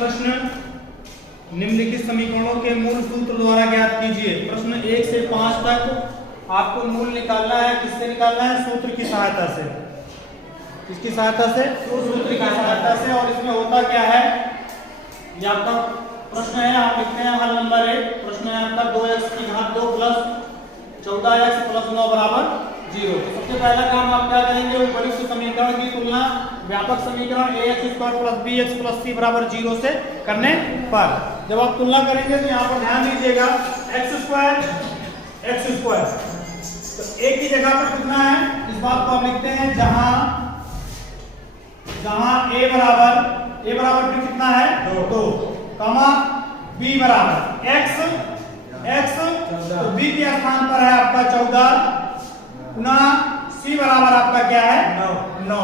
प्रश्न निम्नलिखित समीकरणों के मूल सूत्र द्वारा ज्ञात कीजिए। प्रश्न 1 से 5 तक आपको मूल निकालना है। किससे निकालना है? सूत्र की सहायता से। किसकी सहायता से? सूत्र की सहायता से। और इसमें होता क्या है, ये आपका प्रश्न है, आप लिखते हैं हल नंबर 1। प्रश्न है आपका 2x की घात 2 प्लस 14x प्लस 9 बराबर 0। तो सबसे पहला काम आप क्या करेंगे, उपयुक्त समीकरण की तुलना व्यापक समीकरण ax² plus bx plus c बराबर 0 से करने पर जब आप तुलना करेंगे तो यहाँ पर ध्यान दीजिएगा x² तो a की जगह पर कितना है, इस बात को आप लिखते हैं जहां a बराबर फिर कितना है 2 कमा b बराबर x तो b के स्थान पर है आपका 14 गुना c बराबर आपका क्या है 9।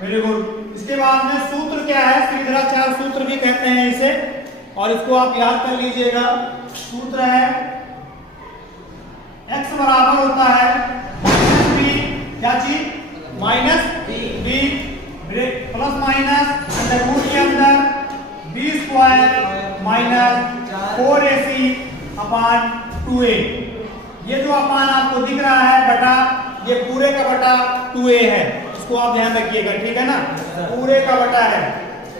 Very good. इसके बाद में सूत्र क्या है, श्रीधराचार्य सूत्र भी कहते हैं इसे, और इसको आप याद कर लीजिएगा। सूत्र है x बराबर होता है b, क्या चीज minus b plus minus under root के अंदर b स्क्वायर माइनस 4ac अपान 2a। ये जो अपान आपको दिख रहा है बटा, ये पूरे का बटा 2a है, इसको आप ध्यान रखिएगा, ठीक है ना। पूरे का बटा है,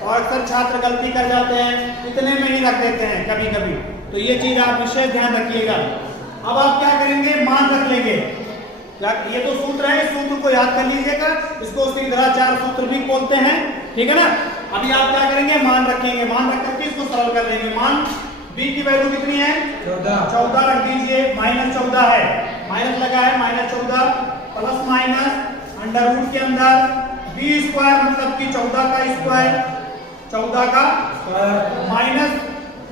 और अक्सर छात्र गलती कर जाते हैं, इतने में ही रख देते हैं कभी कभी, तो ये चीज आप विशेष ध्यान रखिएगा। अब आप क्या करेंगे, मान रख लेंगे। ये तो सूत्र है, इस सूत्र को याद कर लीजिएगा, इसको श्रीधराचार्य सूत्र भी बोलते हैं, ठीक है ना। अभी आप क्या करेंगे, मान रखेंगे, मान रख करके इसको सरल कर लेंगे। मान b की वैल्यू कितनी है 14 रख दीजिए, माइनस 14 है, माइनस लगा है, minus 14 plus minus under root के अंदर b स्क्वायर मतलब कि 14 का स्क्वायर, 14 का माइनस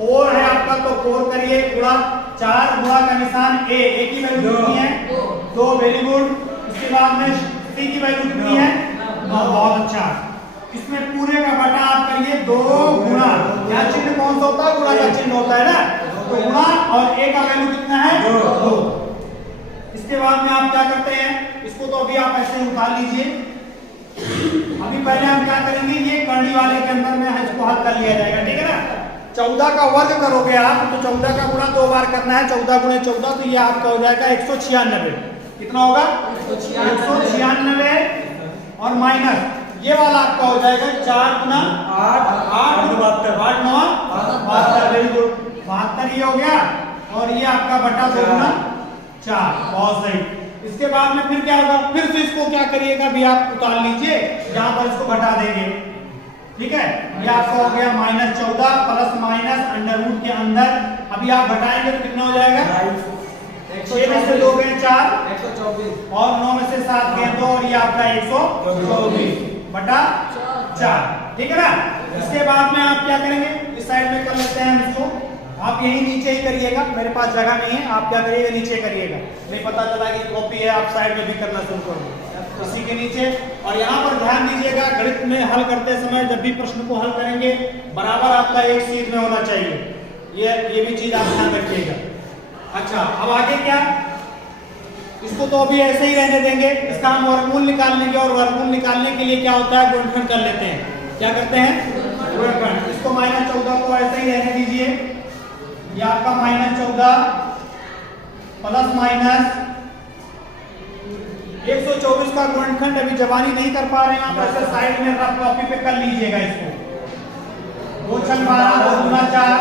4 है आपका, तो 4 करिए गुणा 4 गुणा का निशान a की वैल्यू कितनी है 2। Very good. इसके बाद में c की वैल्यू कितनी है 9। बहुत अच्छा। इसमें पूरे का बटा आप करिए 2 गुणा, क्या चिन्ह कौन सा होता है, गुणा का चिन्ह होता है ना, तो गुणा और a का वैल्यू कितना है 2। इसके बाद में आप क्या करते हैं, इसको तो अभी आप ऐसे ही उतार लीजिए। अभी पहले हम क्या करेंगे, ये करनी वाले के अंदर में इसको हल कर लिया जाएगा, ठीक है ना। 14 का वर्ग करोगे आप तो 14 का गुणा 2 बार करना है, 14 गुणे 14 तो ये आपका हो जाएगा 196। कितना होगा 196, और माइनस ये वाला आपका हो जाएगा 4 गुना 8 8 9 72। वेरी गुड, 72 ये हो गया, और ये आपका बटा 2 गुना 4। बहुत सही। इसके बाद में फिर क्या होगा, फिर से इसको क्या करिएगा भी आप उतार लीजिए, जहां पर इसको घटा देंगे, ठीक है। ये आपका हो गया minus 14 plus minus under root के अंदर, अभी आप घटाएंगे तो कितना हो जाएगा 6 में से 2 गए 4 124, और 9 में से 7 गए 2, और ये आपका 124 बटा 4, ठीक है ना। इसके बाद में आप क्या करेंगे, इस साइड में कर लेते हैं इसको, आप यही नीचे ही करिएगा, मेरे पास जगह नहीं है, आप क्या करिएगा नीचे करिएगा, नहीं पता चला कि कॉपी है, आप साइड में भी करना शुरू करोगे इसी के नीचे। और यहाँ पर ध्यान दीजिएगा, गणित में हल करते समय जब भी प्रश्न को हल करेंगे बराबर आपका एक चीज में होना चाहिए, ये भी चीज आप ध्यान रखिएगा। अच्छा, अब आगे क्या, इसको तो अभी ऐसे ही रहने देंगे, इसका हम वर्गमूल निकाल लेंगे, और वर्गमूल निकालने के लिए क्या होता है, गुणनखंड कर लेते हैं। क्या करते हैं, गुणनखंड। इसको माइनस 14 को ऐसे ही रहने दीजिए, ये आपका माइनस 14 प्लस माइनस 124 का गुणनखंड अभी जबानी नहीं कर पा रहे हैं आप, ऐसे साइड में रफ कॉपी पे कर लीजिएगा इसको। 2 6 12 2 गुना 4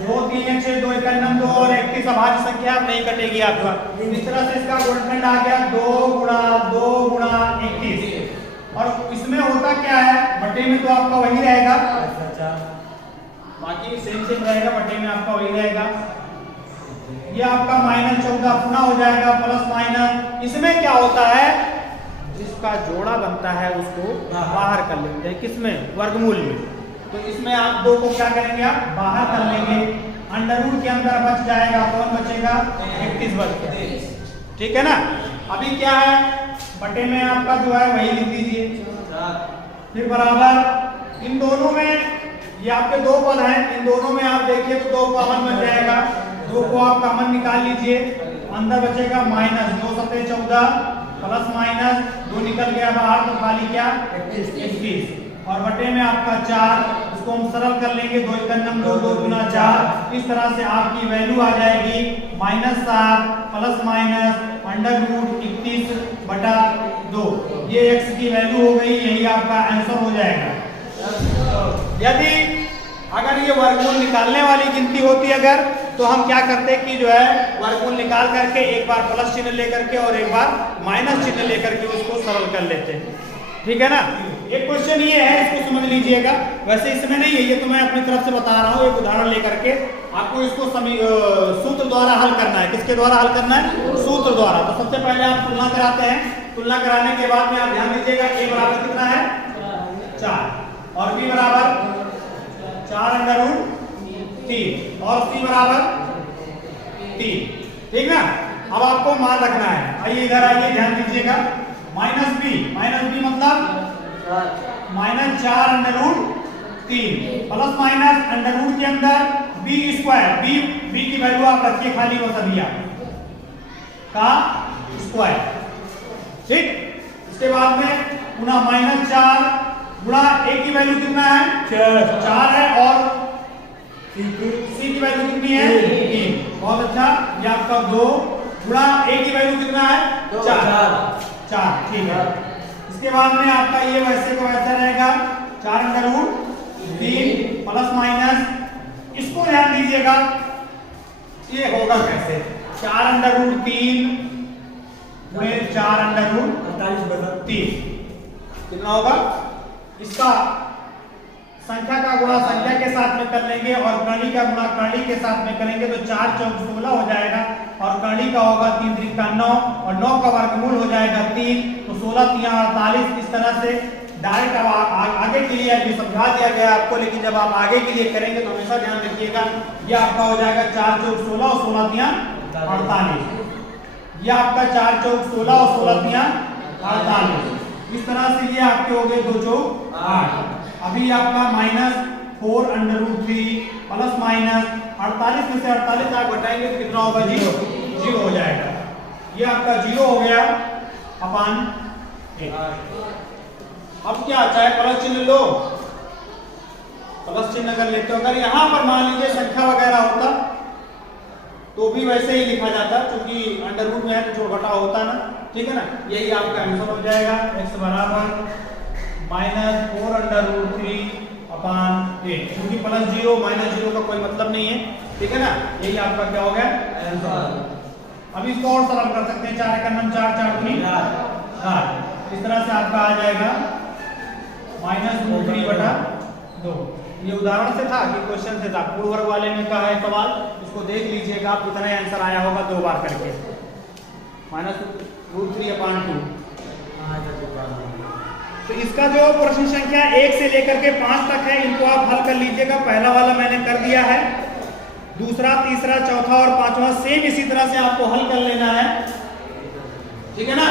2 3 6 2 1 2 और 21 अभाज्य संख्या अब नहीं कटेगी आपका। इस तरह से इसका गुणनखंड आ गया 2 गुणा 21, और इसमें होता क्या है, बटे में तो आपका वही रहेगा, बाकी सेम रहेगा, बटे में आपका वही रहेगा। ये आपका माइनस 14 पुनः हो जाएगा प्लस माइनस, इसमें क्या होता है, जिसका जोड़ा बनता है उसको बाहर कर लेते हैं, किसमें, वर्गमूल में। तो इसमें आप 2 को क्या करेंगे, आप बाहर कर लेंगे, अंडर रूट के अंदर बच जाएगा, कौन बचेगा 31 बच गया, ठीक है ना। अभी क्या है, बटे में आपका जो है वही लिख दीजिए, फिर बराबर इन दोनों में, ये आपके 2 पद हैं, इन दोनों में आप देखिए तो 2 कॉमन बन जाएगा, 2 को आप कॉमन निकाल लीजिए, अंदर बचेगा माइनस 2 7 14 प्लस माइनस 2 निकल गया बाहर, तो खाली क्या 21, और बटे में आपका 4, उसको हम सरल कर लेंगे, 2 × 2 2 × 4। इस तरह से आपकी वैल्यू आ जाएगी -7 प्लस माइनस √31/2। ये x की वैल्यू हो गई, यही आपका आंसर हो जाएगा। यदि अगर ये वर्गमूल निकालने वाली गिनती होती अगर, तो हम क्या करते कि जो है वर्गमूल निकाल करके एक बार प्लस चिन्ह लेकर के और एक बार माइनस चिन्ह लेकर के उसको सरल कर लेते हैं। ठीक है ना। एक क्वेश्चन ये है, इसको समझ लीजिएगा। वैसे इसमें नहीं है, ये तो मैं अपनी तरफ से बता रहा हूँ, एक उदाहरण लेकर के आपको इसको सूत्र द्वारा हल करना है। किसके द्वारा हल करना है? सूत्र द्वारा। तो सबसे पहले आप तुलना कराते हैं। तुलना कराने के बाद में आप ध्यान दीजिएगा, a बराबर कितना है? 4 और b बराबर 4√3 और c बराबर 3। ठीक ना। अब आपको मान रखना है। आइए इधर आइए, ध्यान दीजिएगा। माइनस b मतलब -4√3 प्लस माइनस √ के अंदर b²। b की वैल्यू आप रखिए खाली वसबिया का स्क्वायर। ठीक। इसके बाद में पुनः -4 गुणा a की वैल्यू कितना है? 4 है और c की वैल्यू कितनी है? 3। बहुत अच्छा। ये आपका 2 गुणा a की वैल्यू कितना है? 4। ठीक है। इसके बाद में आपका ये वैसे को वैसा रहेगा 4√3 प्लस माइनस, इसको ध्यान दीजिएगा ये होगा कैसे? 4√3 में 4√3 कितना होगा? इसका संख्या का गुणा संख्या के साथ में कर लेंगे और कर्णी का गुणा कर्णी के साथ में करेंगे तो 4 × 4 = 16 हो जाएगा और कर्णी का होगा 3 × 3 = 9 और 9 का वर्गमूल हो जाएगा 3, तो 16 × 3 = 48। इस तरह से डायरेक्ट अब आगे के लिए अभी समझा दिया गया आपको, लेकिन जब आप आगे के लिए करेंगे तो हमेशा ध्यान रखिएगा ये आपका हो जाएगा 4 × 4 = 16 और 16 × 3 = 48। ये आपका 4 × 4 = 16 और 16 × 3 = 48। इस तरह से ये आपके हो गए 2 × 4 = 8। अभी आपका -4√3 प्लस माइनस 48 में से 48 आप घटाएंगे तो कितना होगा? 0 हो जाएगा। ये आपका 0 हो गया अपन 1। अब क्या चाहे प्लस चिन्ह लो, प्लस चिन्ह कर लेते हो। अगर यहां पर मान लीजिए संख्या वगैरह होता तो भी वैसे ही लिखा जाता, क्योंकि अंडर रूट में है तो जोड़ घटाव होता ना। ठीक है ना। यही आपका आंसर हो जाएगा। x बराबर -4√3/8, क्योंकि +0 -0 का कोई मतलब नहीं है। ठीक है ना। यही आपका क्या हो गया? आंसर। अब इसको और सरल कर सकते हैं। 4 × 9 = 4 4 × 3 = 8। इस तरह से आपका आ जाएगा -√3/2। ये उदाहरण से था कि क्वेश्चन से था, पूर्ण वर्ग वाले में का है सवाल, इसको देख लीजिएगा आप कितना आंसर आया होगा 2 बार करके। -√3/2। तो इसका जो प्रश्न संख्या 1 से लेकर के 5 तक है, इनको आप हल कर लीजिएगा। पहला वाला मैंने कर दिया है, दूसरा, तीसरा, चौथा और 5वां सेम इसी तरह से आपको हल कर लेना है। ठीक है ना।